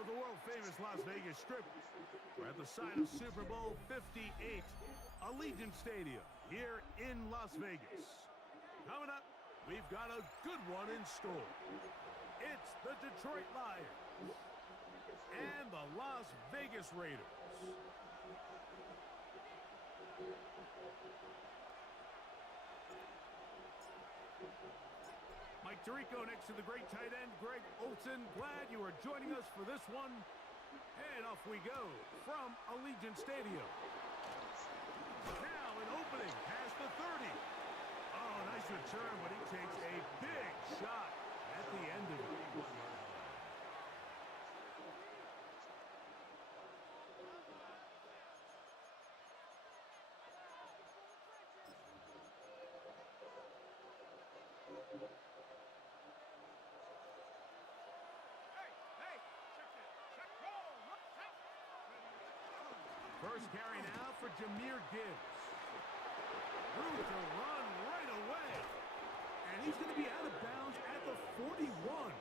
of the world-famous Las Vegas Strip. We're at the site of Super Bowl 58, Allegiant Stadium, here in Las Vegas. Coming up, we've got a good one in store. It's the Detroit Lions and the Las Vegas Raiders. Mike Tirico next to the great tight end, Greg Olson. Glad you are joining us for this one. And off we go from Allegiant Stadium. Now an opening past the 30. Oh, nice return, but he takes a big shot at the end of it. First carry now for Jahmyr Gibbs. Through to run right away. And he's going to be out of bounds at the 41.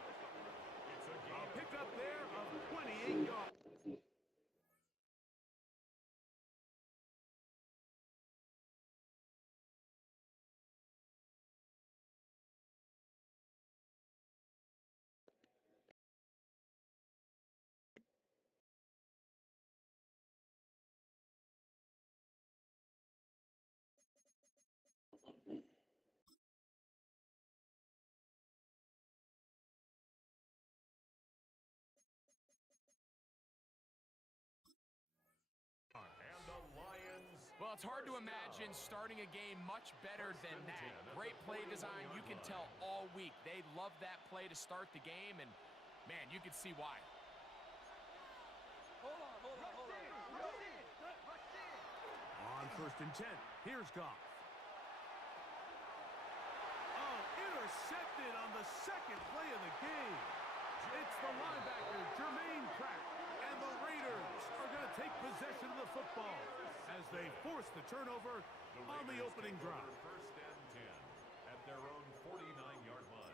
A pickup there of 28 yards. Well, it's hard to imagine starting a game much better than that. Great play design. You can tell all week they love that play to start the game, and, man, you can see why. On 1st and 10, here's Goff. Oh, intercepted on the second play of the game. It's the linebacker, Jermaine Pratt, and the Raiders are going to take possession of the football as they force the turnover on the opening drive. 1st and 10 at their own 49-yard line.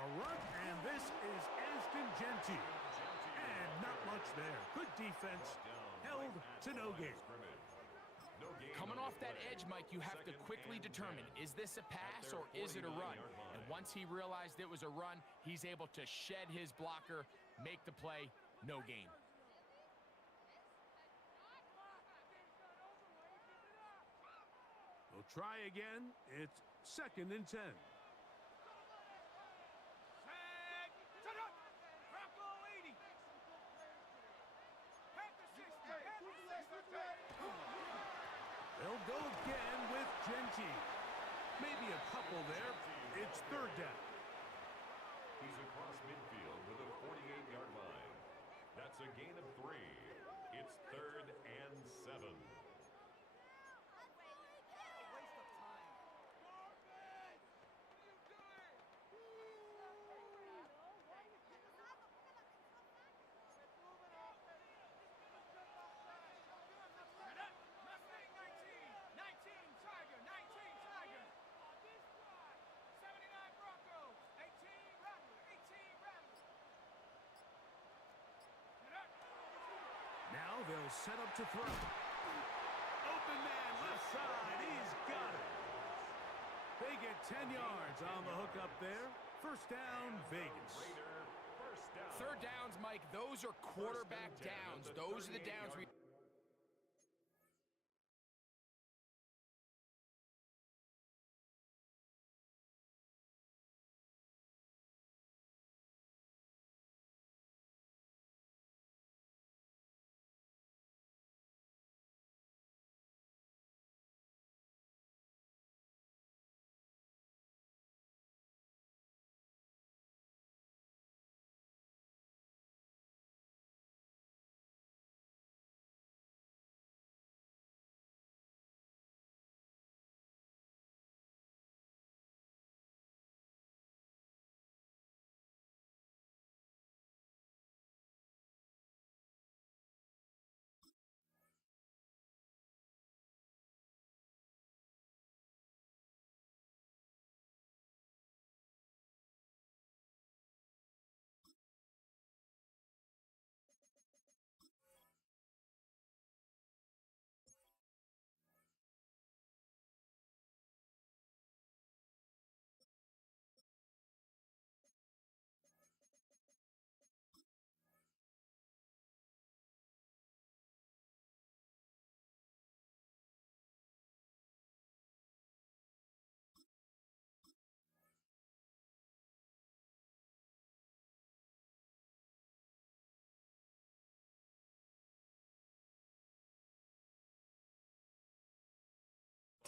A run, and this is Ashton Genty. And not much there. Good defense, held to no gain. Coming off that edge, Mike, you have to quickly determine, is this a pass or is it a run? And once he realized it was a run, he's able to shed his blocker, make the play, no gain. We'll try again. It's 2nd and 10. They'll go again with Genty. Maybe a couple there. It's 3rd down. He's across midfield with a 48-yard line. That's a gain of 3. It's 3rd and 7. Now they'll set up to throw. Open man, left side. He's got it. They get 10 yards on the hook up there. 1st down, Vegas. 3rd downs, Mike, those are quarterback downs. Those are the downs we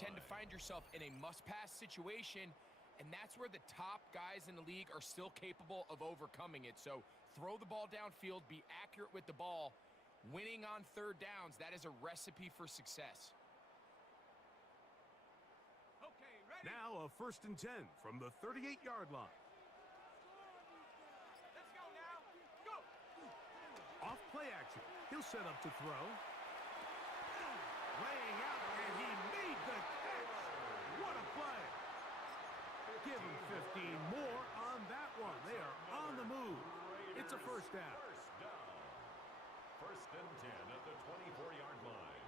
tend to find yourself in a must-pass situation, and that's where the top guys in the league are still capable of overcoming it. So throw the ball downfield, be accurate with the ball. Winning on third downs, that is a recipe for success. Now a 1st and 10 from the 38-yard line. Let's go now. Go. Off play action. He'll set up to throw. Laying out, and he made the catch. What a play. Give him 15 more on that one. They are on the move. It's a 1st down. First and 10 at the 24-yard line.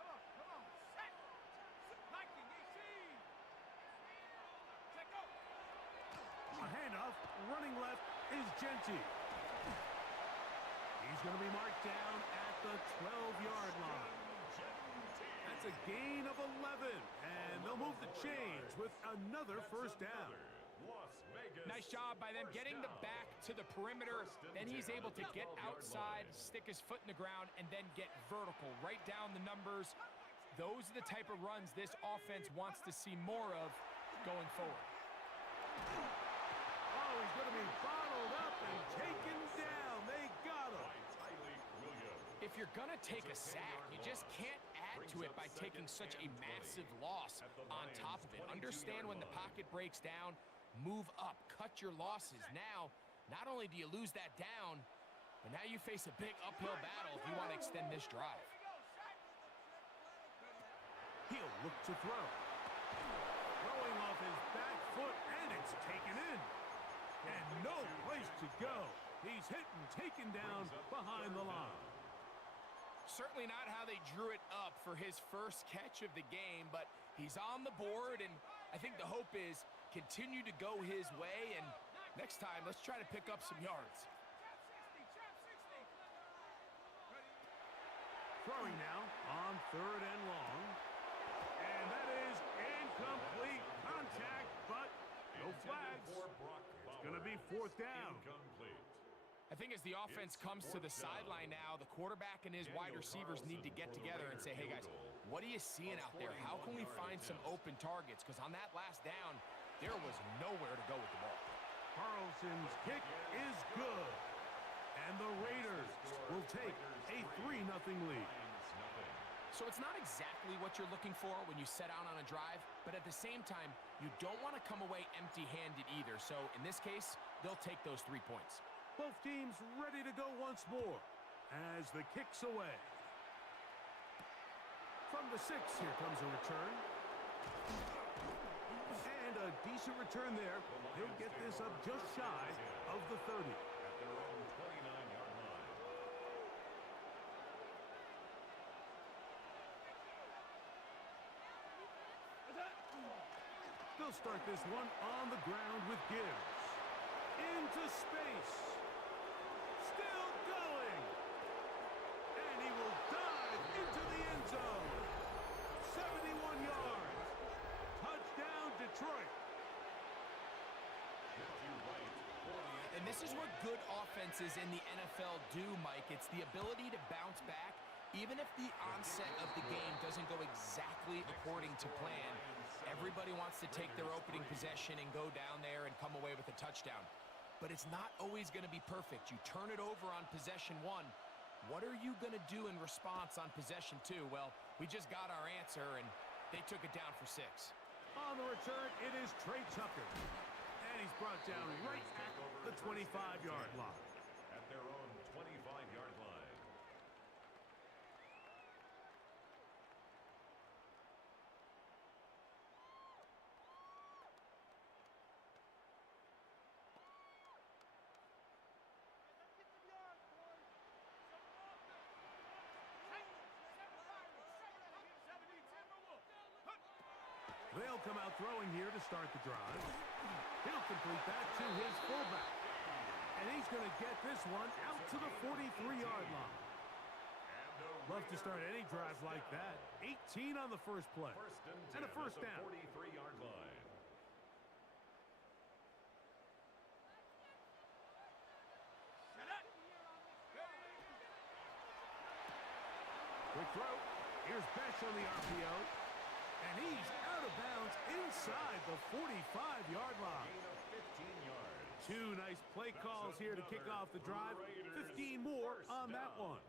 Come on. Set. Liking AC. Set go. A handoff. Running left is Genty. He's going to be marked down at the 12-yard line. That's a gain of 11, and they'll move the chains with another 1st down. Nice job by them getting the back to the perimeter. Then he's able to get outside, stick his foot in the ground, and then get vertical. Right down the numbers. Those are the type of runs this offense wants to see more of going forward. Oh, he's going to be bottled up and taken down. They got him. If you're going to take a sack, you just can't add to it by taking such a massive loss on top of it. Understand when the pocket breaks down, move up, cut your losses. Now, not only do you lose that down, but now you face a big uphill battle if you want to extend this drive. He'll look to throw. Throwing off his back foot, and it's taken in. And no place to go. He's hit and taken down behind the line. Certainly not how they drew it up for his first catch of the game, but he's on the board, and I think the hope is continue to go his way, and next time, let's try to pick up some yards. Throwing now on 3rd and long. And that is incomplete contact, but no flags. It's going to be 4th down. I think as the offense comes to the sideline now, the quarterback and his wide receivers need to get together and say, hey guys, what are you seeing out there? How can we find some open targets? Because on that last down, there was nowhere to go with the ball. Carlson's kick is good. And the Raiders will take a 3-0 lead. So it's not exactly what you're looking for when you set out on a drive, but at the same time, you don't want to come away empty-handed either. So in this case, they'll take those 3 points. Both teams ready to go once more as the kick's away. From the 6, here comes a return. And a decent return there. He'll get this up just shy of the 30. At their own 29-yard line. They'll start this one on the ground with Gibbs. Into space. Still going. And he will dive into the end zone. 71 yards. Touchdown, Detroit. And this is what good offenses in the NFL do, Mike. It's the ability to bounce back, even if the onset of the game doesn't go exactly according to plan. Everybody wants to take their opening possession and go down there and come away with a touchdown. But it's not always going to be perfect. You turn it over on possession 1. What are you going to do in response on possession 2? Well, we just got our answer, and they took it down for 6. On the return, it is Trey Tucker. And he's brought down right at the 25-yard line. At their own 25-yard line. They'll come out throwing here to start the drive. He'll complete that to his fullback. And he's going to get this one out to the 43-yard line. Love to start any drive like that. 18 on the first play. And a 1st down. 43-yard line. Quick throw. Here's Bishop. on the RPO. And he's out of bounds inside the 45-yard line. Gain of 15 yards. Two nice play calls here to kick off the drive. 15 more on that one.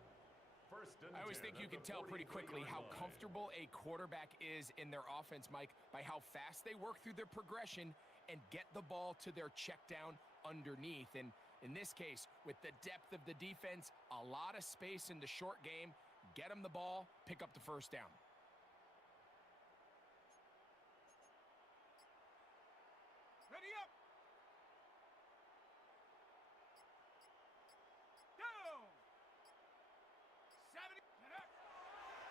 I always think you can tell pretty quickly how comfortable a quarterback is in their offense, Mike, by how fast they work through their progression and get the ball to their check down underneath. And in this case, with the depth of the defense, a lot of space in the short game, get them the ball, pick up the first down. Ready up. Down. 70. Get up.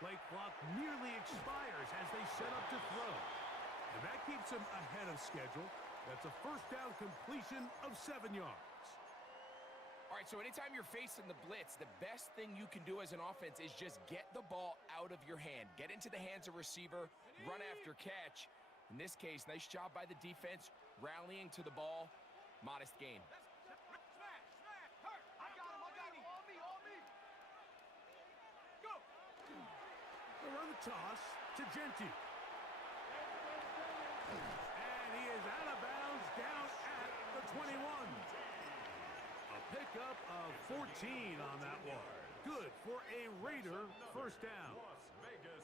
Play clock nearly expires as they set up to throw. And that keeps them ahead of schedule. That's a first down completion of 7 yards. All right, so anytime you're facing the blitz, the best thing you can do as an offense is just get the ball out of your hand. Get into the hands of receiver, run after catch. In this case, nice job by the defense, rallying to the ball. Modest gain. Smash. Hurt. I got him. On me. Go. They run the toss to Genty. And he is out of bounds down at the 21. A pickup of 14 on that one. Good for a Raider first down. Las Vegas.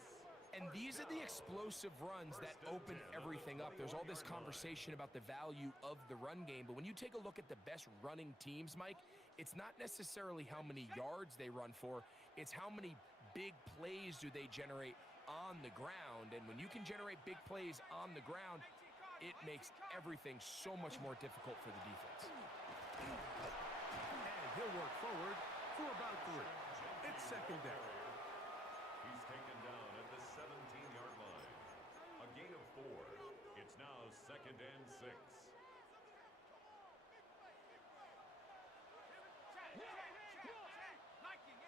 And these are the explosive runs that open everything up. There's all this conversation about the value of the run game, but when you take a look at the best running teams, Mike, it's not necessarily how many yards they run for, it's how many big plays do they generate on the ground. And when you can generate big plays on the ground, it makes everything so much more difficult for the defense. And he'll work forward for about 3. It's second down. He's taken down at the 17-yard line. A gain of 4. It's now second and 6. Liking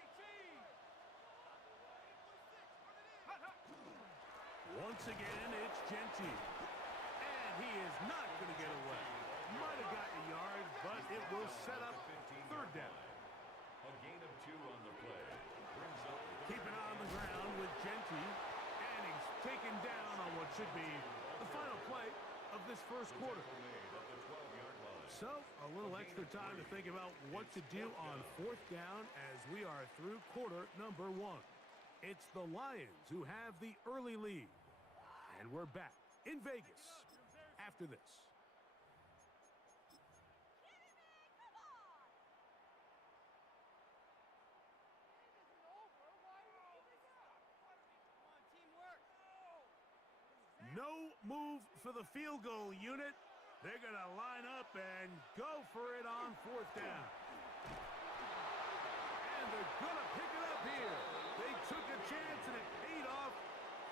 18. Once again, it's Genty. And he is not going to get away. Might have gotten a yard, but it will set up third down. A gain of 2 on the play. Brings up Keeping on the ground with Genty. And he's taken down on what should be the final play of this first quarter. made at the 12-yard line. So, a little extra time to think about what to do on fourth down as we are through quarter number 1. It's the Lions who have the early lead. And we're back in Vegas after this. No move for the field goal unit. They're going to line up and go for it on fourth down. And they're going to pick it up here. They took a chance and it paid off.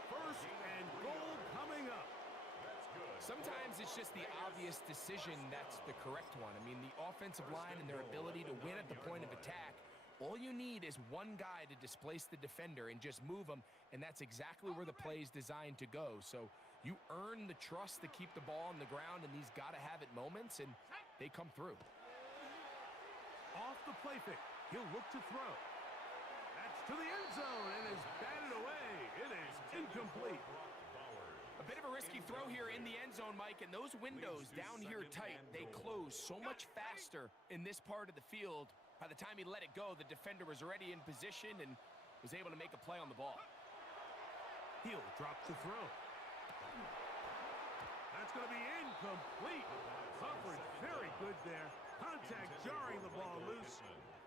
First and goal coming up. Sometimes it's just the obvious decision that's the correct one. I mean, the offensive line and their ability to win at the point of attack, all you need is one guy to displace the defender and just move him, and that's exactly where the play is designed to go. So you earn the trust to keep the ball on the ground in these gotta-have-it moments, and they come through. Off the play fake. He'll look to throw. That's to the end zone and is batted away. It is incomplete. A bit of a risky throw here in the end zone, Mike, and those windows down here tight, they close so much faster in this part of the field. By the time he let it go, the defender was already in position and was able to make a play on the ball. He'll drop to throw. That's going to be incomplete. Coverage very good there. Contact jarring the ball loose.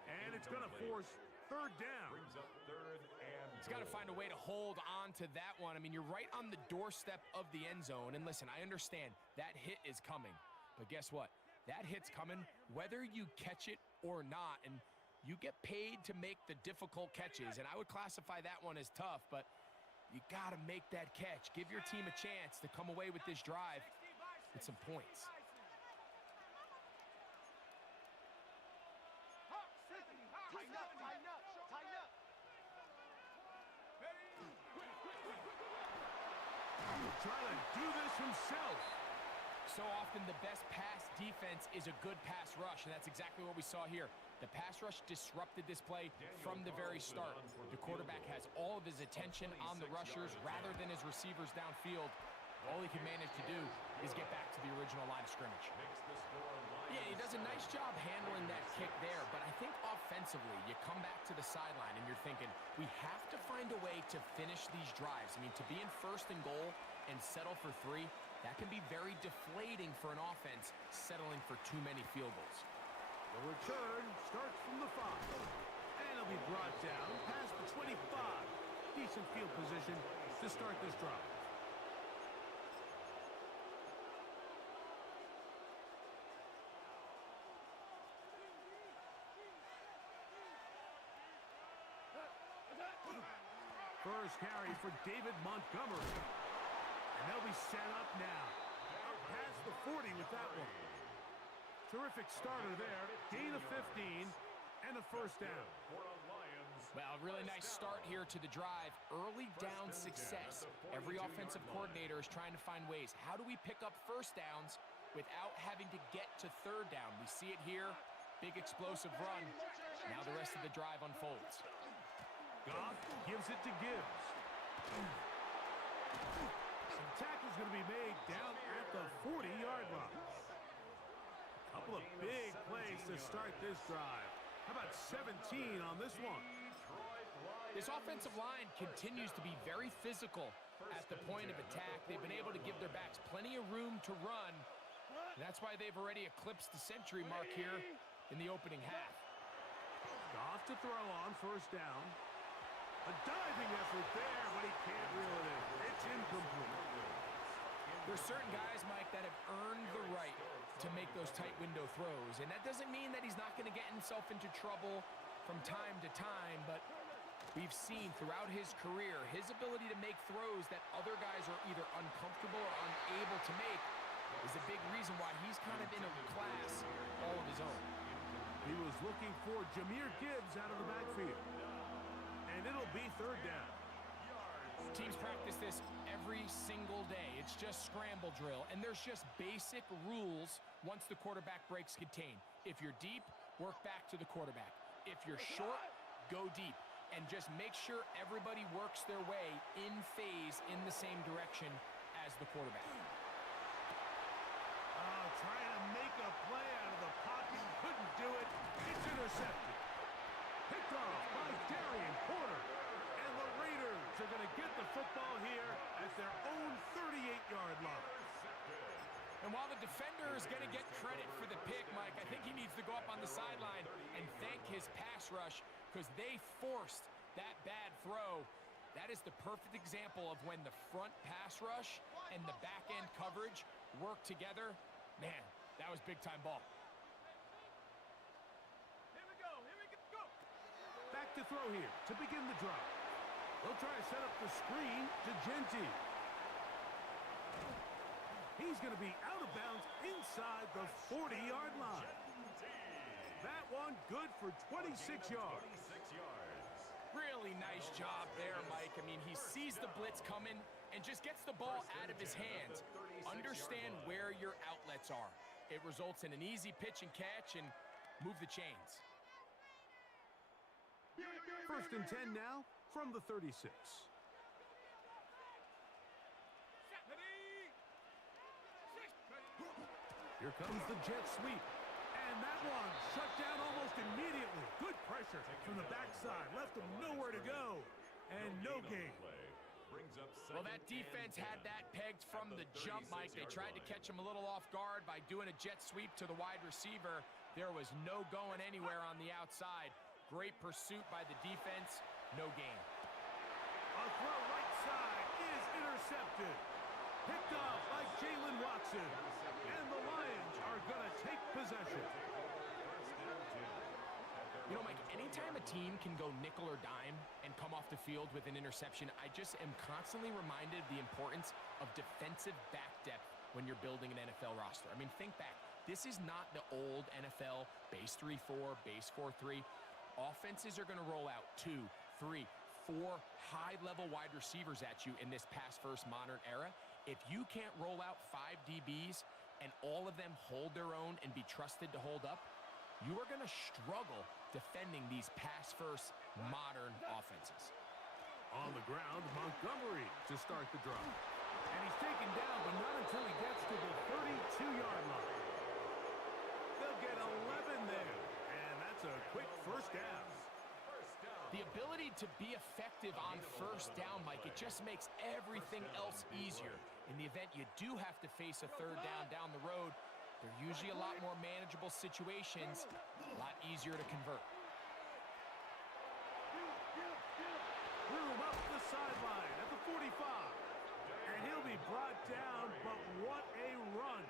And it's going to force third down. Brings up third and He's got to find a way to hold on to that one. I mean, you're right on the doorstep of the end zone. And listen, I understand that hit is coming. But guess what? That hit's coming whether you catch it or not. And you get paid to make the difficult catches. And I would classify that one as tough, but you got to make that catch. Give your team a chance to come away with this drive with some points. Tighten up. Trying to do this himself. So often the best pass defense is a good pass rush, and that's exactly what we saw here. The pass rush disrupted this play from the very start. The quarterback has all of his attention on the rushers rather than his receivers downfield. All he can manage to do is get back to the original line of scrimmage. Yeah, he does a nice job handling that kick there, but I think offensively, you come back to the sideline and you're thinking, we have to find a way to finish these drives. I mean, to be in first and goal and settle for 3, that can be very deflating for an offense settling for too many field goals. The return starts from the 5. And it'll be brought down past the 25. Decent field position to start this drive. First carry for David Montgomery. And they'll be set up now. Up past the 40 with that one. Terrific starter there. Gain of 15 and a first down. Well, really nice start here to the drive. Early down success. Every offensive coordinator is trying to find ways. How do we pick up first downs without having to get to third down? We see it here. Big explosive run. Now the rest of the drive unfolds. Goff gives it to Gibbs. Some tackle's going to be made down at the 40-yard line. Couple of big plays to start this drive. How about 17 on this one? This offensive line continues to be very physical at the point of attack. They've been able to give their backs plenty of room to run. And that's why they've already eclipsed the century mark here in the opening half. Goff to throw on first down. A diving effort there, but he can't reel it in. It's incomplete. There's certain guys, Mike, that have earned the right to make those tight window throws. And that doesn't mean that he's not going to get himself into trouble from time to time, but we've seen throughout his career his ability to make throws that other guys are either uncomfortable or unable to make is a big reason why he's kind of in a class all of his own. He was looking for Jahmyr Gibbs out of the backfield. And it'll be third down. Teams practice this every single day. It's just scramble drill, and there's just basic rules once the quarterback breaks contain. If you're deep, work back to the quarterback. If you're short, go deep. And just make sure everybody works their way in phase in the same direction as the quarterback. Trying to make a play out of the pocket. Couldn't do it. It's intercepted. Picked off by Darian Porter. And the Raiders are going to get the football here at their own 38-yard line. And while the defender is going to get credit for the pick, Mike, I think he needs to go up on the sideline and thank his pass rush because they forced that bad throw. That is the perfect example of when the front pass rush and the back-end coverage work together. Man, that was big-time ball. Here we go, go. Back to throw here to begin the drive. They'll try to set up the screen to Genty. He's going to be out of bounds inside the 40-yard line. That one good for 26 yards. Really nice job there, Mike. I mean, he sees the blitz coming and just gets the ball out of his hands. Understand where your outlets are. It results in an easy pitch and catch and move the chains. First and 10 now from the 36. Here comes the jet sweep. And that one shut down almost immediately. Good pressure from the backside. Left him nowhere to go. And no gain. Well, that defense had that pegged from the jump, Mike. They tried to catch him a little off guard by doing a jet sweep to the wide receiver. There was no going anywhere on the outside. Great pursuit by the defense. No gain. A throw right side is intercepted. Picked off by Jalen Watson. And the Lions are going to take possession. You know, Mike, anytime a team can go nickel or dime and come off the field with an interception, I just am constantly reminded of the importance of defensive back depth when you're building an NFL roster. I mean, think back. This is not the old NFL base 3-4, base 4-3. Offenses are going to roll out 2, 3, 4 high-level wide receivers at you in this pass-first modern era. If you can't roll out 5 DBs and all of them hold their own and be trusted to hold up, you are going to struggle defending these pass-first modern offenses. On the ground, Montgomery to start the drive. And he's taken down, but not until he gets to the 32-yard line. They'll get 11 there, and that's a quick first down. The ability to be effective on first down, Mike, it just makes everything else easier. In the event you do have to face a third down the road, they're usually a lot more manageable situations, a lot easier to convert. Room up the sideline at the 45. And he'll be brought down, but what a run.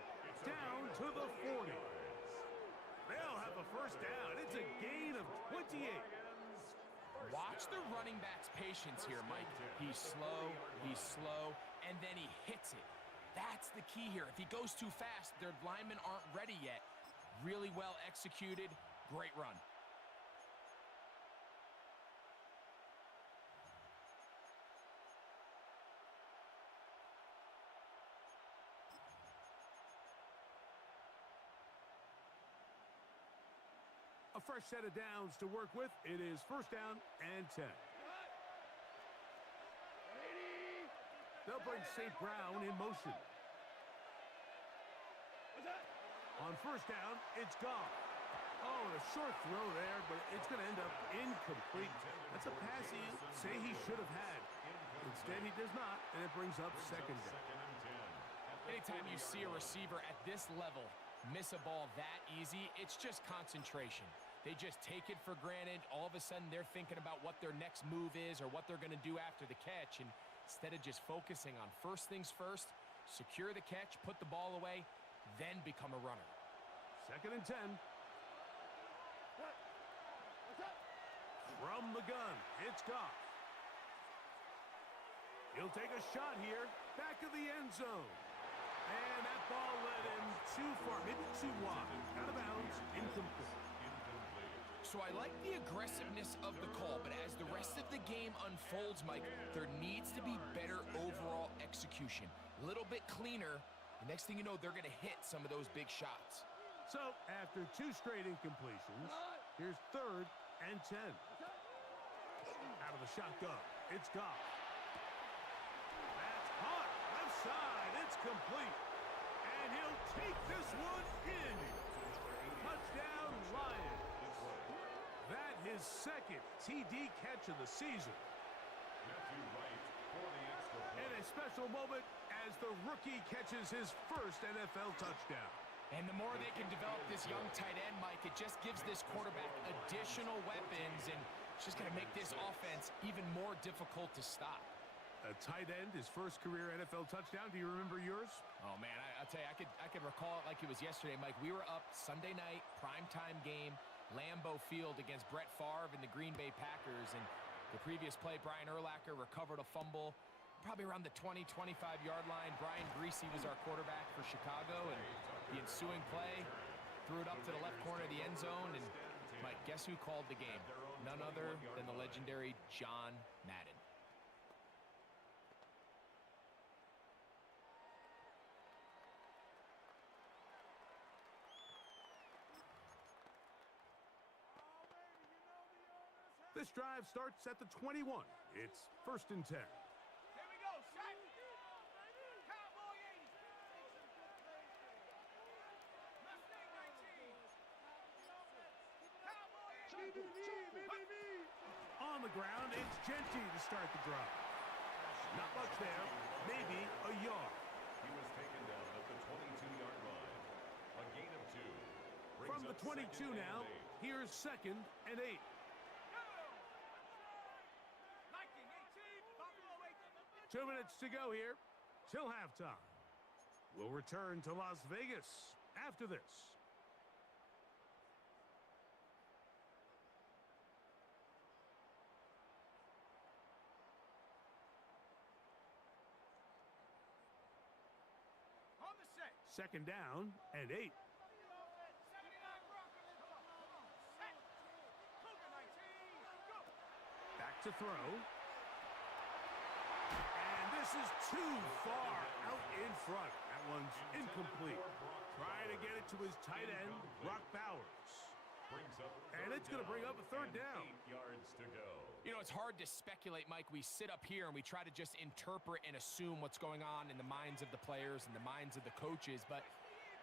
Down to the 40. They'll have a first down. It's a gain of 28. Watch the running back's patience here, Mike. He's slow, and then he hits it. That's the key here. If he goes too fast, their linemen aren't ready yet. Really well executed, great run. A fresh set of downs to work with. It is first down and 10. They'll bring St. Brown in motion. On first down, it's Goff. Oh, and a short throw there, but it's going to end up incomplete. That's a pass he say he should have had. Instead, he does not, and it brings up second down. Anytime you see a receiver at this level miss a ball that easy, it's just concentration. They just take it for granted. All of a sudden, they're thinking about what their next move is or what they're going to do after the catch. And instead of just focusing on first things first, secure the catch, put the ball away, then become a runner. Second and 10. From the gun, it's Goff. He'll take a shot here. Back of the end zone. And that ball led him too far, maybe too wide. Out of bounds, incomplete. So I like the aggressiveness of the call, but as the rest of the game unfolds, Mike, there needs to be better overall execution. A little bit cleaner. The next thing you know, they're going to hit some of those big shots. So, after two straight incompletions, here's third and 10. Out of the shotgun, it's Goff. That's hot. Left side, it's complete. And he'll take this one in. Touchdown, Lions. That his second TD catch of the season. And a special moment as the rookie catches his first NFL touchdown. And the more they can develop this young tight end, Mike, it just gives this quarterback additional weapons, and it's just going to make this offense even more difficult to stop. A tight end, his first career NFL touchdown. Do you remember yours? Oh, man, I'll tell you, I could recall it like it was yesterday, Mike. We were up Sunday night, primetime game, Lambeau Field against Brett Favre and the Green Bay Packers, and the previous play, Brian Urlacher recovered a fumble probably around the 20, 25-yard line. Brian Greasy was our quarterback for Chicago, and the ensuing play threw it up to the left corner of the end zone, and Mike, guess who called the game? None other than the legendary John Madden. This drive starts at the 21. It's first and 10. Here we go, set. Cowboy 80. Mustang 19. Cowboy 80. On the ground, it's Genty to start the drive. Not much there, maybe a yard. He was taken down at the 22-yard line. A gain of 2. From the 22 now, here's second and 8. 2 minutes to go here till halftime. We'll return to Las Vegas after this. On the set. Second down and 8. 79 Broncos. Set. Cougar 19. Go. Back to throw. And this is too far out in front. That one's incomplete. Trying to get it to his tight end, Brock Bowers. Brings up And it's going to bring up a third and down. 8 yards to go. You know, it's hard to speculate, Mike. We sit up here and we try to just interpret and assume what's going on in the minds of the players and the minds of the coaches, but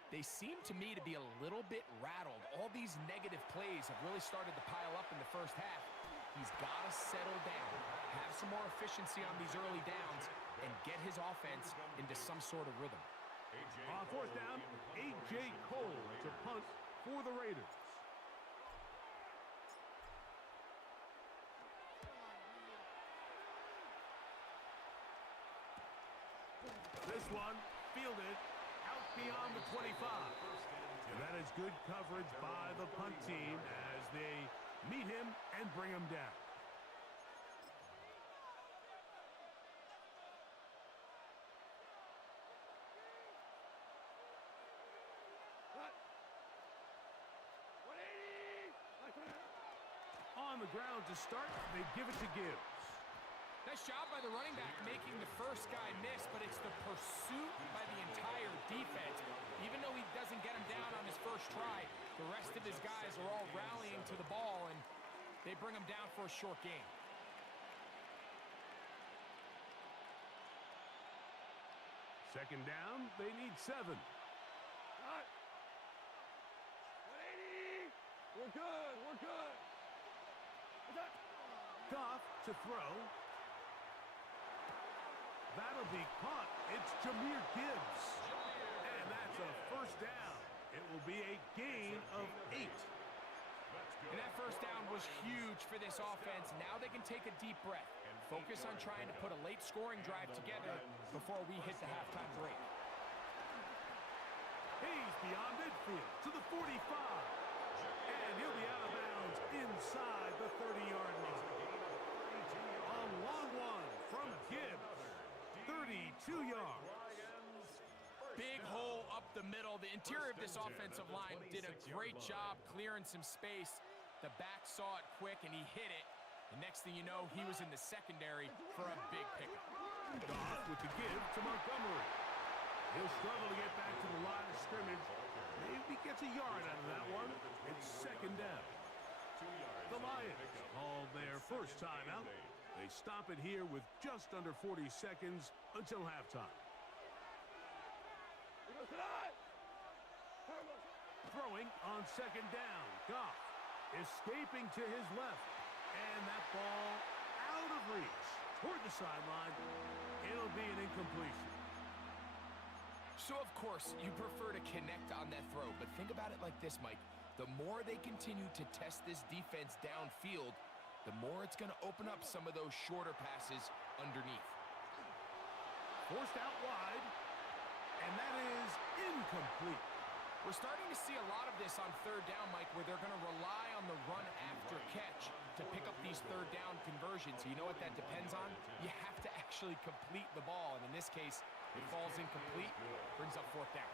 they seem to me to be a little bit rattled. All these negative plays have really started to pile up in the first half. He's got to settle down, have some more efficiency on these early downs, and get his offense into some sort of rhythm. On fourth down, A.J. Cole to punt for the Raiders. This one fielded out beyond the 25. And that is good coverage by the punt team as they meet him and bring him down. On the ground to start, they give it to Gibbs. Nice job by the running back making the first guy miss, but it's the pursuit by the entire defense. Even though he doesn't get him down on his first try, the rest of his guys are all rallying to the ball, and they bring him down for a short gain. Second down, they need 7. We're good. We're good. Goff to throw. That'll be caught. It's Jahmyr Gibbs. And that's a first down. It will be a gain of 8. And that first down was huge for this offense. Now they can take a deep breath and focus on trying to put a late scoring drive together before we hit the halftime break. He's beyond midfield to the 45. And he'll be out of bounds inside the 30-yard line. A long one from Gibbs. 32 yards. Big hole up the middle. The interior of this offensive line did a great job clearing some space. The back saw it quick, and he hit it. The next thing you know, he was in the secondary for a big pickup. Goff with the give to Montgomery. He'll struggle to get back to the line of scrimmage. Maybe gets a yard out of that one. It's second down. The Lions call their first timeout. They stop it here with just under 40 seconds until halftime. Throwing on second down. Goff escaping to his left. And that ball out of reach toward the sideline. It'll be an incompletion. So, of course, you prefer to connect on that throw, but think about it like this, Mike. The more they continue to test this defense downfield, the more it's going to open up some of those shorter passes underneath. Forced out wide, and that is incomplete. We're starting to see a lot of this on third down, Mike, where they're going to rely on the run after catch to pick up these third down conversions. You know what that depends on? You have to actually complete the ball, and in this case, it falls incomplete, brings up fourth down.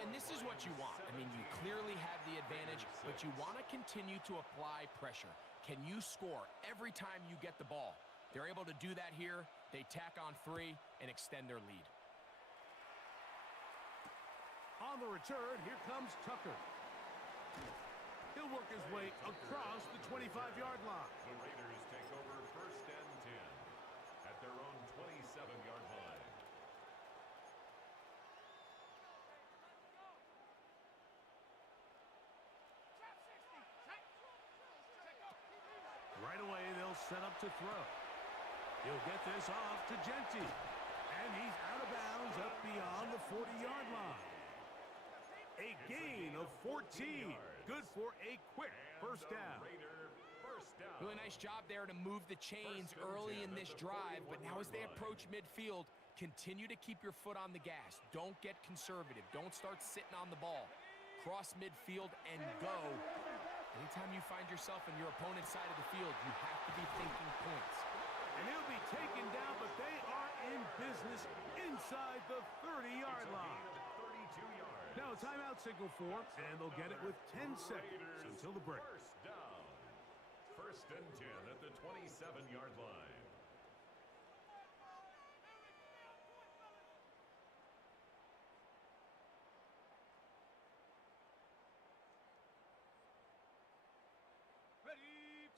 And this is what you want. I mean, you clearly have the advantage, but you want to continue to apply pressure. Can you score every time you get the ball? They're able to do that here. They tack on 3 and extend their lead. On the return, here comes Tucker. He'll work his way across the 25-yard line. The Raiders take over first and 10 at their own 27-yard line. Right away, they'll set up to throw. He'll get this off to Genty. And he's out of bounds up beyond the 40-yard line. A gain of 14. Good for a quick first down. Really nice job there to move the chains early in this drive, but now as they approach midfield, continue to keep your foot on the gas. Don't get conservative. Don't start sitting on the ball. Cross midfield and go. Anytime you find yourself on your opponent's side of the field, you have to be thinking points. And he'll be taken down, but they are in business inside the 30-yard line. Now a timeout signal for, and they'll get it with 10 seconds until the break. First down. First and 10 at the 27-yard line.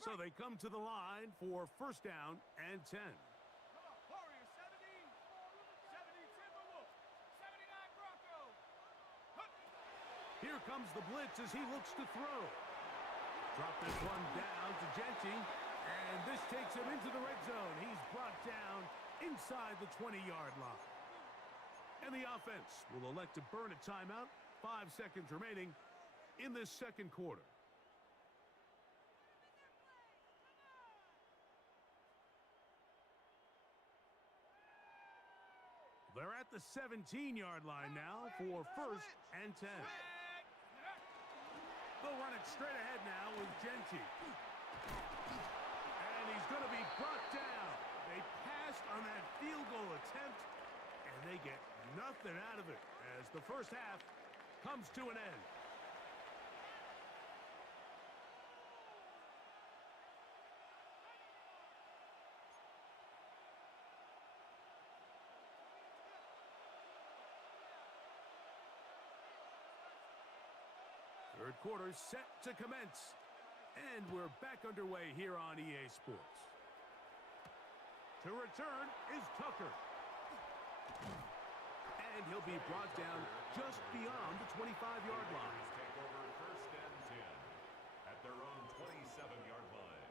So they come to the line for first down and 10. Warriors 70, 70 Timberwolves, 79 Broncos. Here comes the blitz as he looks to throw. Drop this one down to Genty, and this takes him into the red zone. He's brought down inside the 20-yard line. And the offense will elect to burn a timeout. 5 seconds remaining in this second quarter. They're at the 17-yard line now for first and 10. They'll run it straight ahead now with Genty. And he's going to be brought down. They passed on that field goal attempt, and they get nothing out of it as the first half comes to an end. Third quarter set to commence. And we're back underway here on EA Sports. To return is Tucker. And he'll be brought down just beyond the 25-yard line. Take over first and 10 at their own 27-yard line.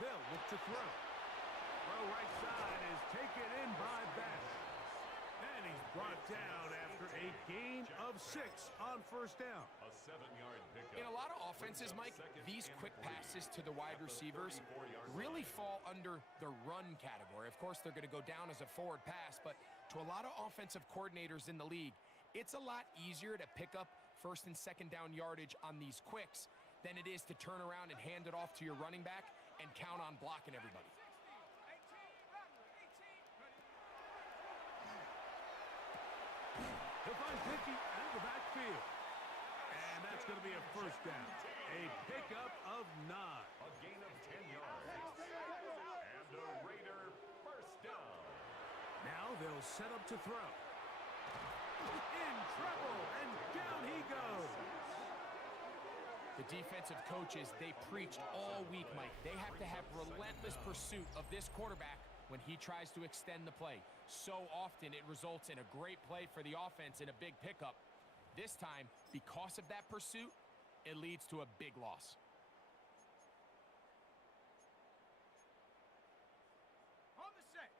They'll look to throw. Throw right side is taken in by Bash. And he's brought down after a gain of 6 on first down. A 7-yard pickup. In a lot of offenses, Mike, these quick passes to the wide receivers really fall under the run category. Of course, they're going to go down as a forward pass, but to a lot of offensive coordinators in the league, it's a lot easier to pick up first and second down yardage on these quicks than it is to turn around and hand it off to your running back and count on blocking everybody. He'll find Dickey out of the backfield. And that's going to be a first down. A pickup of 9. A gain of 10 yards. And a Raider first down. Now they'll set up to throw. In trouble, and down he goes. The defensive coaches, they preached all week, Mike. They have to have relentless pursuit of this quarterback when he tries to extend the play. So often it results in a great play for the offense and a big pickup. This time, because of that pursuit, it leads to a big loss.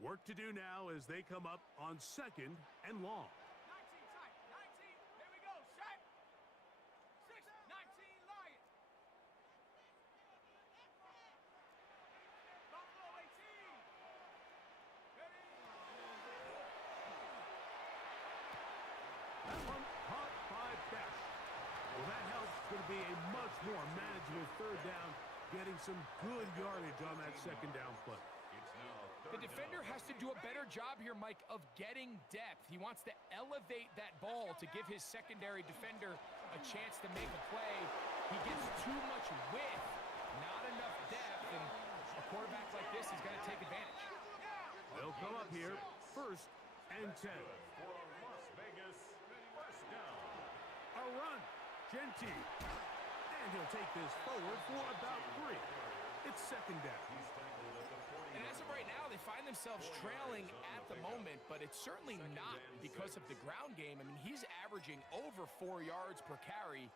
Work to do now as they come up on second and long. 19 tight, 19, here we go, set. 6, 19 Lions. Buffalo 18. Ready? That one caught by Bash. Well, that helps. It's going to be a much more manageable third down, getting some good yardage on that second down play. The defender has to do a better job here, Mike, of getting depth. He wants to elevate that ball to give his secondary defender a chance to make a play. He gets too much width, not enough depth, and a quarterback like this is going to take advantage. They'll come up here, first and 10. For a Las Vegas first down. A run, Genty. And he'll take this forward for about 3. It's second down. He's tackled at the 40. And as of right now, they find themselves trailing at the moment, but it's certainly not because of the ground game. I mean, he's averaging over 4 yards per carry.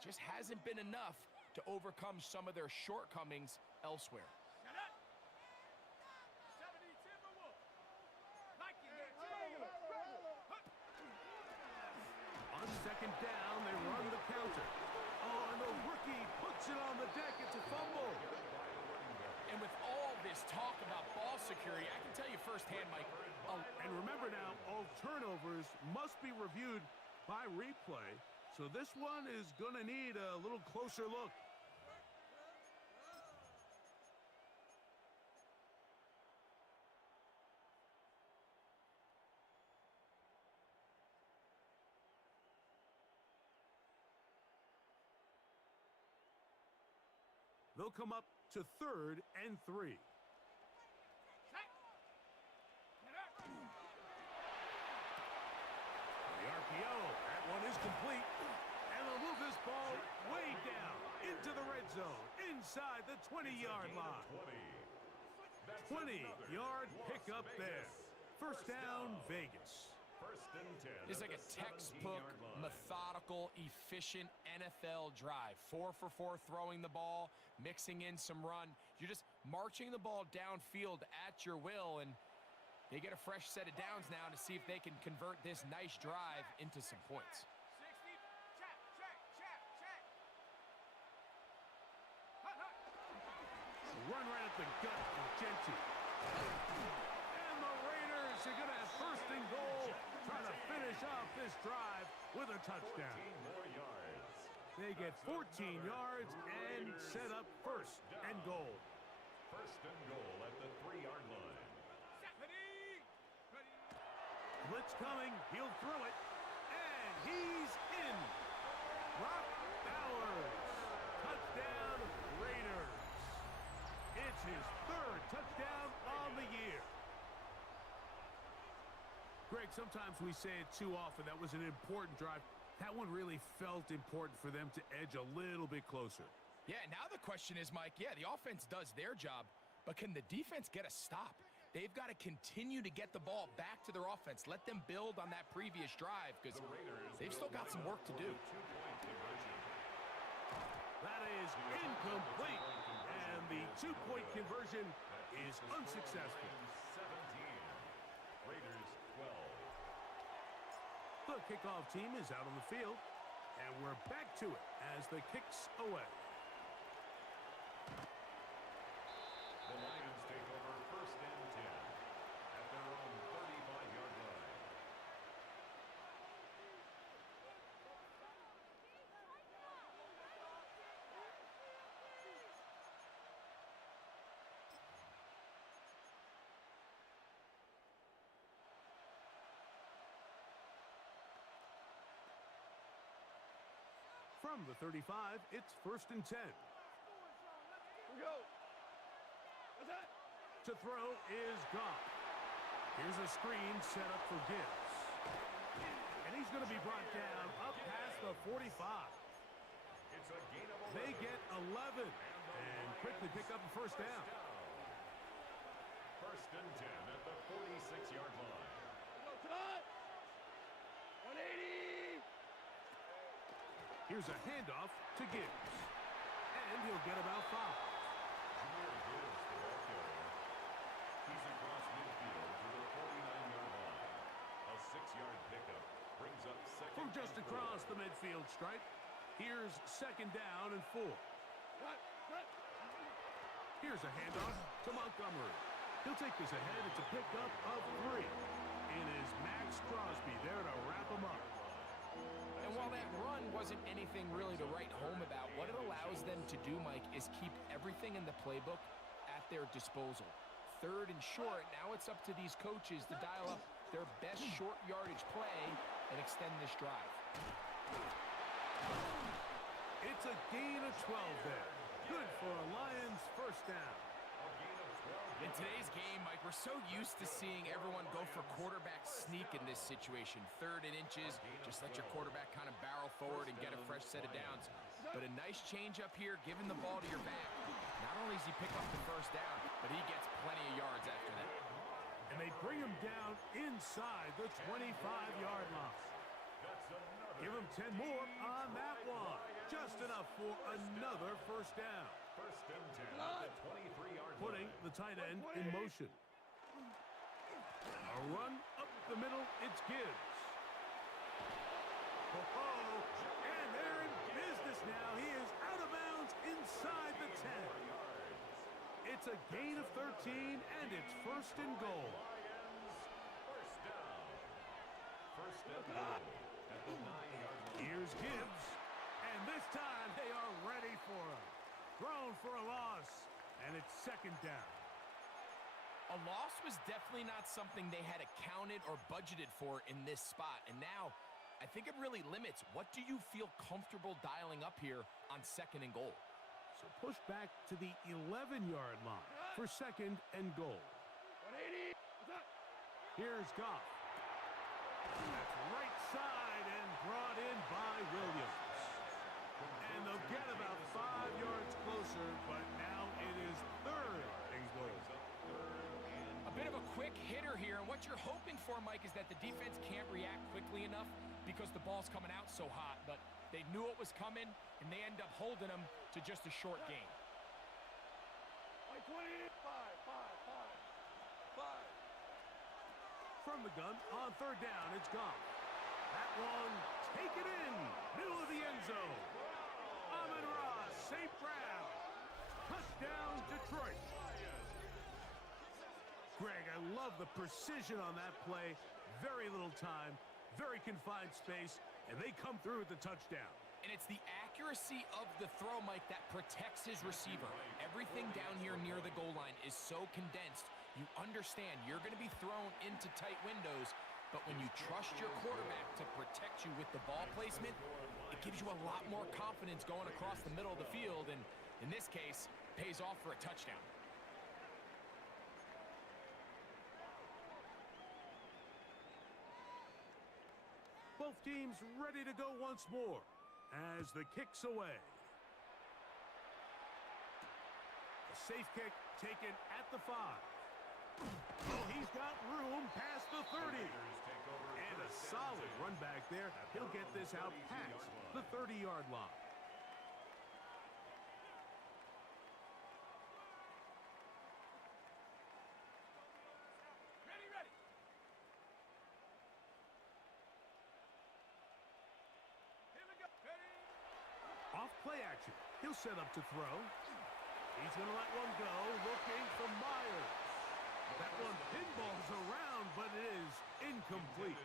Just hasn't been enough to overcome some of their shortcomings elsewhere. 70 Timberwolves. Nike, On second down, they run the counter. Oh, and the rookie puts it on the deck. It's a fumble. And with all this talk about ball security, I can tell you firsthand, Mike. And remember now, all turnovers must be reviewed by replay. So this one is going to need a little closer look. They'll come up to 3rd and 3. Set. Get up. The RPO, that one is complete. And they'll move this ball way down into the red zone, inside the 20-yard line. 20-yard pickup there. First down, Vegas. First and 10. It's like a textbook, methodical, efficient NFL drive. 4 for 4 throwing the ball, mixing in some run. You're just marching the ball downfield at your will, and they get a fresh set of downs now to see if they can convert this nice drive into some points. 60. Check, check, check, check. Hut, hut. Run right at the gut of Genty. And the Raiders are going to have first and goal, trying to finish off this drive with a touchdown. 14 more yards. They get 14 yards and set up first and goal. First and goal at the 3-yard line. Set. Ready. Ready. Blitz coming, he'll throw it, and he's in. Brock Bowers, touchdown Raiders. It's his 3rd touchdown on the year. Greg, sometimes we say it too often. That was an important drive. That one really felt important for them to edge a little bit closer. Yeah, now the question is, Mike, yeah, the offense does their job, but can the defense get a stop? They've got to continue to get the ball back to their offense. Let them build on that previous drive because they've still got some work to do. That is incomplete, and the 2-point conversion is unsuccessful. 17. Raiders 12. The kickoff team is out on the field, and we're back to it as the kick's away. The Lions take over first and 10 at their own 35-yard line. From the 35, it's first and 10. Here we go. What's that? To throw is Goff. Here's a screen set up for Gibbs. And he's going to be brought down up past the 45. It's a gain of 11. They get 11 and quickly pick up a first down. First and 10 at the 46-yard line. Go, cut. 180. Here's a handoff to Gibbs. And he'll get about 5. Jameer Gibbs, the ball carrier. He's across midfield to the 49-yard line. A 6-yard pickup brings up second. From just and across 4. the midfield stripe, here's second down and 4. Cut, cut. Here's a handoff to Montgomery. He'll take this ahead. It's a pickup of 3. It is Max Crosby there to wrap him up. And while that run wasn't anything really to write home about, what it allows them to do, Mike, is keep everything in the playbook at their disposal. 3rd and short, now it's up to these coaches to dial up their best short yardage play and extend this drive. It's a gain of 12 there. Good for a Lions first down. In today's game, Mike, we're so used to seeing everyone go for quarterback sneak in this situation. 3rd and inches, just let your quarterback kind of barrel forward and get a fresh set of downs. But a nice change up here, giving the ball to your back. Not only does he pick up the first down, but he gets plenty of yards after that. And they bring him down inside the 25-yard line. Give him 10 more on that one. Just enough for another first down. First and 10 at the 23-yard line. Putting the tight end in motion. A run up the middle, it's Gibbs. Oh, and they're in business now. He is out of bounds inside the 10. It's a gain of 13, and it's first and goal. First down. First and goal at the 9-yard line. Here's Gibbs, and this time they are ready for him. Thrown for a loss, and it's second down. A loss was definitely not something they had accounted or budgeted for in this spot. And now, I think it really limits what do you feel comfortable dialing up here on 2nd and goal. So push back to the 11-yard line for second and goal. 180. What's up? Here's Goff. That's right side and brought in by Williams. And they'll get about 5 yards closer, but now it is third and goal. A bit of a quick hitter here, and what you're hoping for, Mike, is that the defense can't react quickly enough because the ball's coming out so hot, but they knew it was coming, and they end up holding them to just a short gain. 20. 5. From the gun, on third down, it's Goff. That one, take it in, middle of the end zone. Amon-Ra, St. Brown. Touchdown, Detroit. Greg, I love the precision on that play. Very little time, very confined space, and they come through with the touchdown. And it's the accuracy of the throw, Mike, that protects his receiver. Everything down here near the goal line is so condensed. You understand you're going to be thrown into tight windows, but when you trust your quarterback to protect you with the ball placement, it gives you a lot more confidence going across the middle of the field, and in this case, pays off for a touchdown. Both teams ready to go once more as the kick's away. A safe kick taken at the 5. Oh, he's got room past the 30. And a solid run back there. He'll get this out past the 30-yard line. Ready. Here we go. Ready. Off play action. He'll set up to throw. He's going to let one go, looking for Myers. That one pinballs around, but it is incomplete.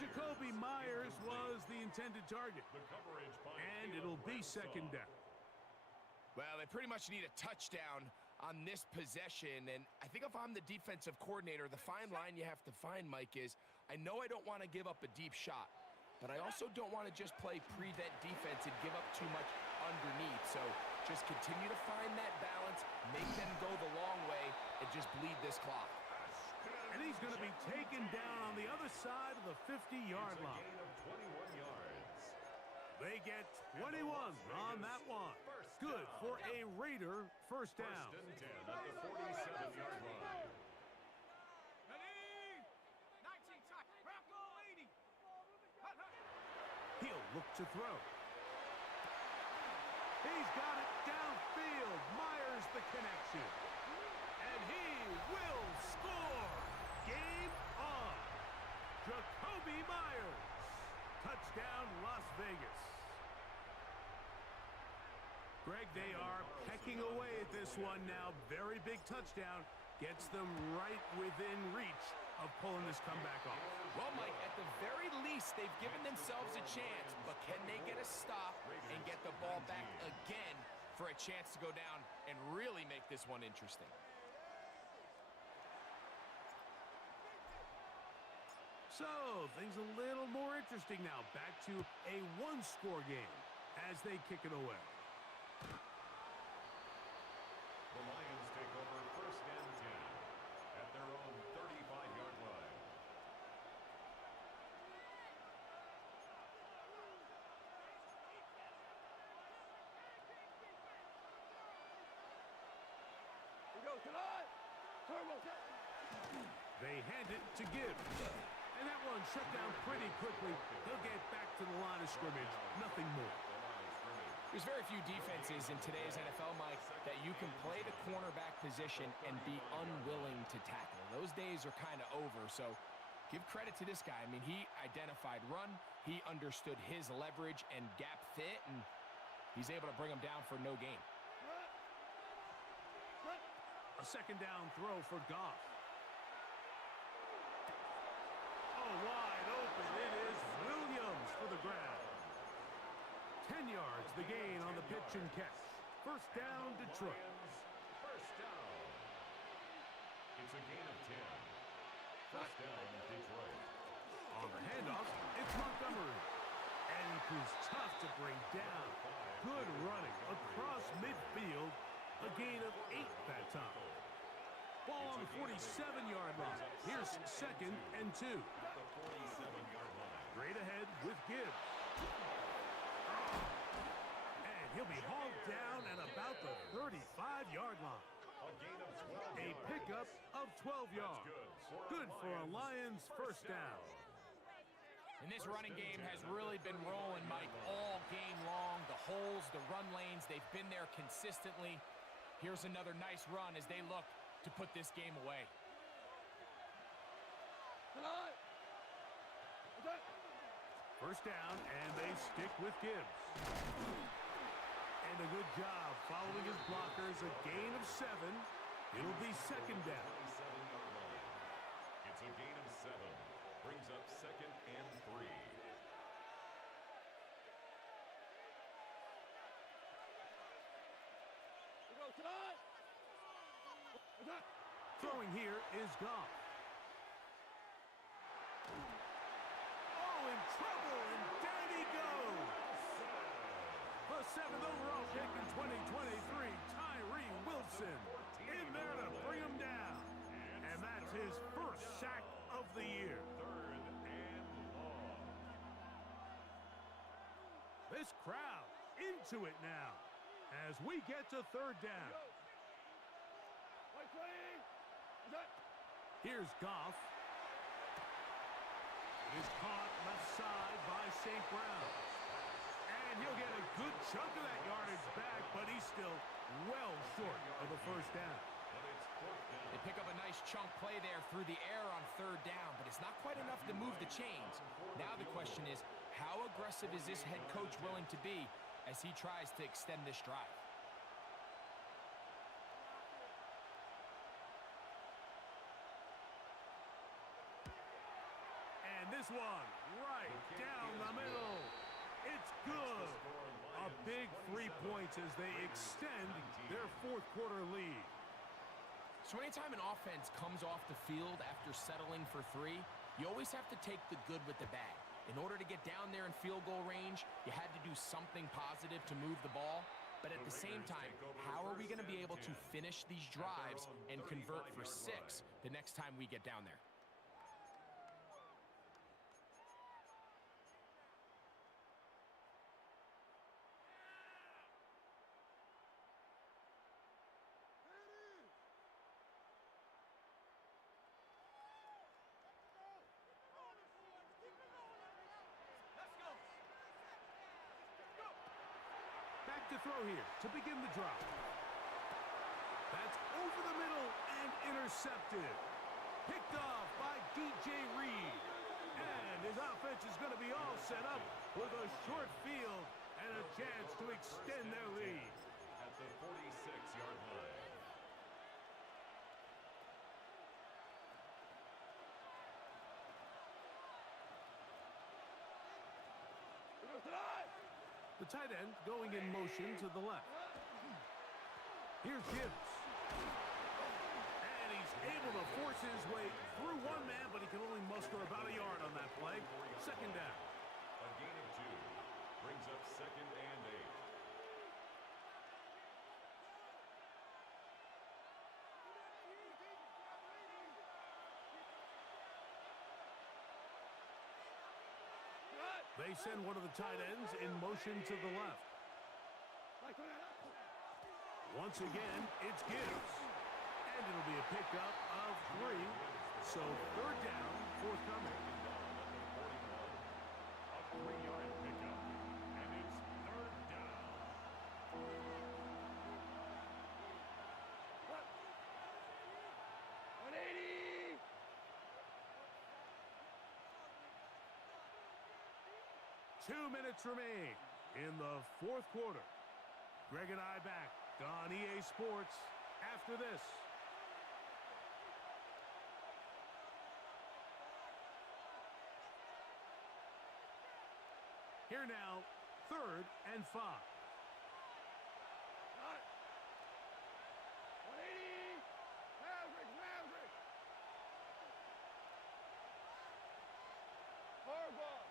Jacoby Myers was the intended target. And it'll be second down. Well, they pretty much need a touchdown on this possession, and I think if I'm the defensive coordinator, the fine line you have to find, Mike, is I know I don't want to give up a deep shot, but I also don't want to just play prevent defense and give up too much underneath. So just continue to find that balance, make them go the long way, and just bleed this clock. And he's going to be taken down on the other side of the 50-yard line. They get 21 on that one. Good for a Raider first down. First and 10 at the 47-yard line. Ready. 19 time. Bronco 80. He'll look to throw. He's got it downfield. Myers the connection. And he will score. Game on. Jacoby Myers. Touchdown, Las Vegas. Greg, they are pecking away at this one now. Very big touchdown. Gets them right within reach of pulling this comeback off. Well, Mike, at the very least, they've given themselves a chance, but can they get a stop and get the ball back again for a chance to go down and really make this one interesting? So, things a little more interesting now. Back to a one-score game as they kick it away. The Lions take over first and 10 at their own 35-yard line. We go tonight. Turbo. They hand it to Gibbs. And that one shut down pretty quickly. He'll get back to the line of scrimmage. Nothing more. There's very few defenses in today's NFL, Mike, that you can play the cornerback position and be unwilling to tackle. Those days are kind of over, so give credit to this guy. I mean, he identified run, he understood his leverage and gap fit, and he's able to bring him down for no gain. A second down throw for Goff. Oh, wide open. It is Williams for the grab. 10 yards, the gain on the pitch and catch. First down, Detroit. First down. It's a gain of 10. First down, Detroit. On the handoff, it's Montgomery. And he proves tough to bring down. Good running across midfield. A gain of 8 that time. Ball on the 47-yard line. Here's 2nd and 2. Straight ahead with Gibbs. And he'll be hauled down at about the 35-yard line. A pickup of 12 yards. Good for a Lions first down. And this running game has really been rolling, Mike, all game long. The holes, the run lanes, they've been there consistently. Here's another nice run as they look to put this game away. First down, and they stick with Gibbs. And a good job following his blockers. A gain of 7. It'll be 2nd down. It's a gain of 7. Brings up 2nd and 3. Throwing here is Goff. Oh, in trouble, and down he goes. The 7th overall pick in 2023, Tyree Wilson, in there to bring him down. And that's his first sack of the year. 3rd and long. This crowd into it now as we get to 3rd down. Here's Goff. It is caught left side by St. Brown. And he'll get a good chunk of that yardage back, but he's still well short of the first down. They pick up a nice chunk play there through the air on 3rd down, but it's not quite enough to move the chains. Now the question is, how aggressive is this head coach willing to be as he tries to extend this drive? And this one right down the middle. It's good. A big 3 points as they extend their 4th quarter lead. So anytime an offense comes off the field after settling for 3, you always have to take the good with the bad. In order to get down there in field goal range, you had to do something positive to move the ball. But at the same time, how are we going to be able to finish these drives and convert for 6 the next time we get down there? Back to throw here to begin the drive. That's over the middle and intercepted. Picked off by DJ Reed. And his offense is going to be all set up with a short field and a chance to extend their lead. At the 46-yard line. The tight end going in motion to the left. Here's Gibbs. And he's able to force his way through one man, but he can only muster about a yard on that play. 2nd down. A gain of 2. Brings up 2nd and 8. They send one of the tight ends in motion to the left. Once again, it's Gibbs. And it'll be a pickup of 3. So 3rd down, forthcoming. A 3-yard pickup. And it's 3rd down. 180. Two minutes remain in the 4th quarter. Greg and I back on EA Sports after this. Here now, 3rd and 5. 180. Maverick. Hard ball.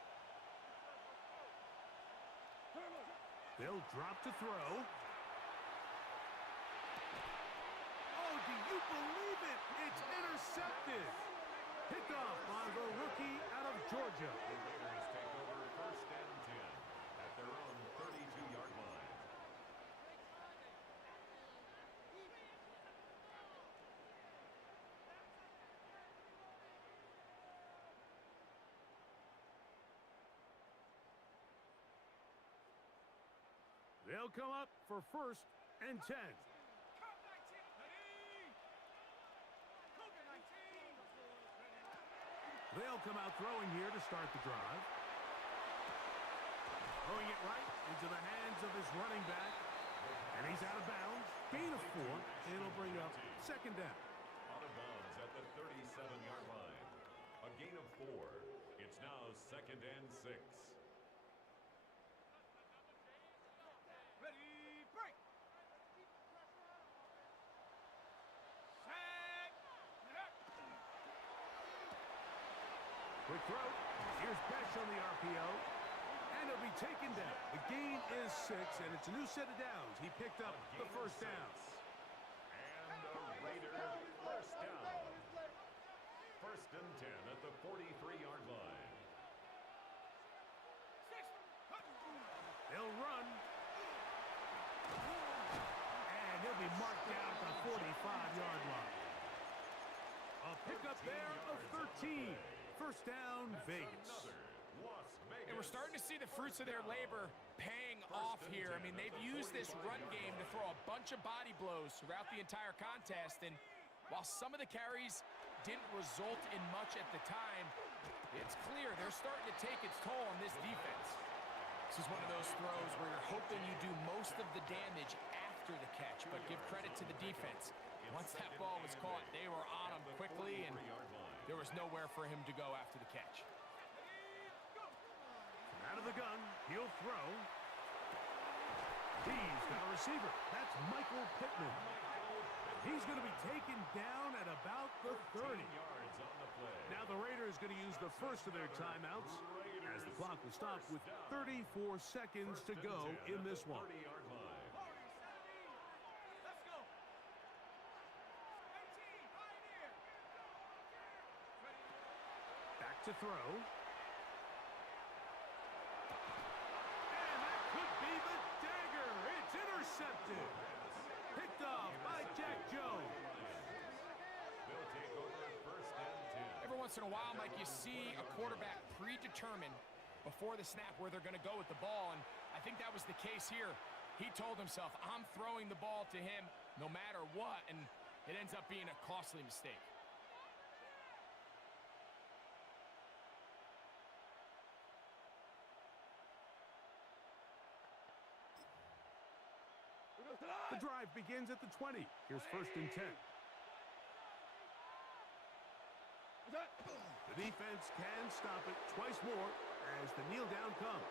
They'll drop to throw. Oh, do you believe it? It's intercepted. Picked off by the rookie out of Georgia. The Raiders take over 1st and 10 at their own 32-yard line. They'll come up for 1st and 10. They'll come out throwing here to start the drive. Throwing it right into the hands of his running back. And he's out of bounds. Gain of 4. It'll bring up 2nd down. Out of bounds at the 37-yard line. A gain of 4. It's now 2nd and 6. Ready, break. Quick throw. Here's Besh on the RPO. And he'll be taken down. The gain is 6, and it's a new set of downs. He picked up the 1st down. And a Raider 1st down. 1st and 10 at the 43-yard line. They'll run. And he'll be marked down at the 45-yard line. A pickup there of 13. 1st down, Vegas. And we're starting to see the fruits of their labor paying off here. I mean, they've used this run game to throw a bunch of body blows throughout the entire contest. And while some of the carries didn't result in much at the time, it's clear they're starting to take its toll on this defense. This is one of those throws where you're hoping you do most of the damage after the catch, but give credit to the defense. Once that ball was caught, they were on him quickly, and there was nowhere for him to go after the catch. Out of the gun, he'll throw. He's got a receiver. That's Michael Pittman. He's going to be taken down at about the 30. Now the Raiders going to use the first of their timeouts as the clock will stop with 34 seconds to go in this one. Let's go. 18, Back to throw. Intercepted. Picked off by Jack Jones. They'll take over 1st and 10. Every once in a while, Mike, you see a quarterback predetermine before the snap where they're going to go with the ball, and I think that was the case here. He told himself, I'm throwing the ball to him no matter what, and it ends up being a costly mistake. The drive begins at the 20. Here's 1st and 10. The defense can stop it twice more as the kneel down comes.